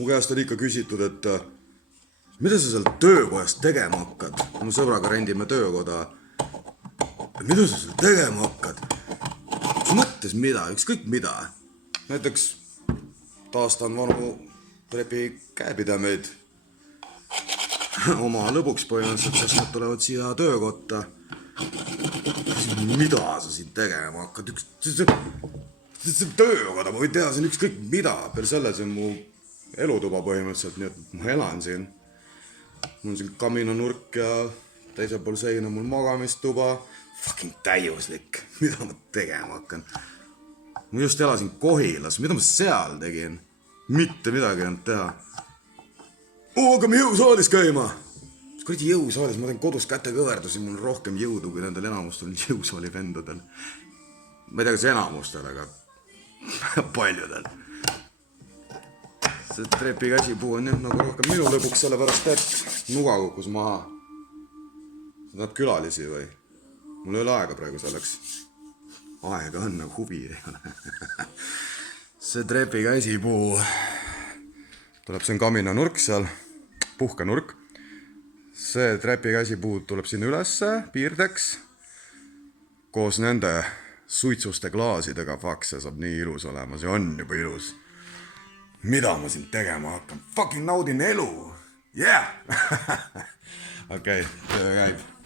mu käest on ikka küsitud, et mida sa seal töökojas tegema hakkad? Mu sõbraga rendime töökoda. Mida sa seal tegema hakkad? Mis mõttes mida? Ükskõik mida. Näiteks taastan vanu trepi käepidemeid oma lõbuks põhimõtteliselt, sest nad tulevad siia töökotta. Mida sa siin tegema hakkad? See töökoda, ma võin teha siin ükskõik mida. Peale selle see on mu elutuba põhimõtteliselt, nii et ma elan siin. Mul on siin kaminanurk ja teisel pool seina mul magamistuba. Fucking täiuslik. Mida ma tegema hakkan? Ma just elasin Kohilas. Mida ma seal tegin? Mitte midagi ei olnud teha. Hakkame jõusaalis käima! Mis kuradi jõusaalis? Ma teen kodus kätekõverdusi. Mul on rohkem jõudu, kui nendel enamustel on jõusaali vendadel. Ma ei tea, kas enamustel, aga paljudel. See trepi käsipuu on jah nagu rohkem minu lõbuks, sellepärast et nuga kukkus maha. See tahab külalisi või? Mul ei ole aega praegu selleks. Aega on, nagu huvi ei ole. See trepi käsipuu tuleb, see on kaminanurk seal, puhkenurk. See trepi käsipuu tuleb sinna ülesse, piirdeks. Koos nende suitsuste klaasidega, fuck, see saab nii ilus olema, see on juba ilus. Mida ma siin tegema hakkan? Fucking naudin elu! Yeah! Okei, töö käib.